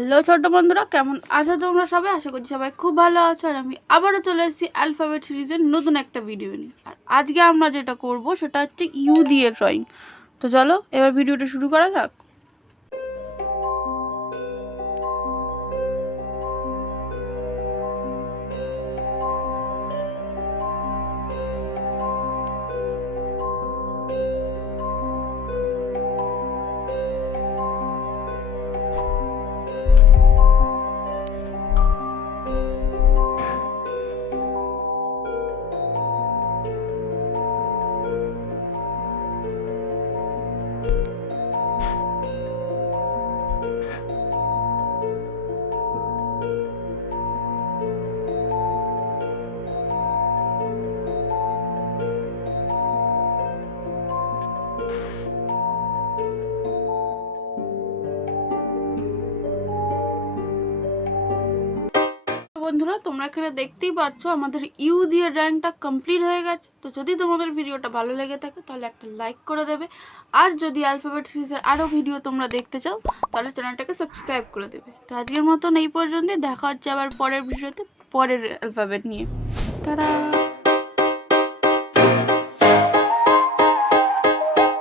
Hello ছোট বন্ধুরা, কেমন আছো তোমরা সবাই? আশা করছি সবাই খুব ভালো আছো। আর আমি আবারও চলে এসেছি অ্যালফাবেট সিরিজের নতুন একটা ভিডিও নিয়ে। আর আজকে আমরা যেটা করব সেটা হচ্ছে ইউ দিয়ে ড্রয়িং। তো চলো এবার ভিডিওটা শুরু করা যাক। বন্ধুরা, তোমরা এখানে দেখতেই পাচ্ছ আমাদের ইউ দিয়ে ড্রয়িংটা কমপ্লিট হয়ে গেছে। তো যদি তোমাদের ভিডিওটা ভালো লেগে থাকে তাহলে একটা লাইক করে দেবে। আর যদি অ্যালফাবেট সিরিজের আরও ভিডিও তোমরা দেখতে চাও তাহলে চ্যানেলটাকে সাবস্ক্রাইব করে দেবে। তো আজকের মতন এই পর্যন্তই, দেখা হচ্ছে আবার পরের ভিডিওতে পরের অ্যালফাবেট নিয়ে। টাটা।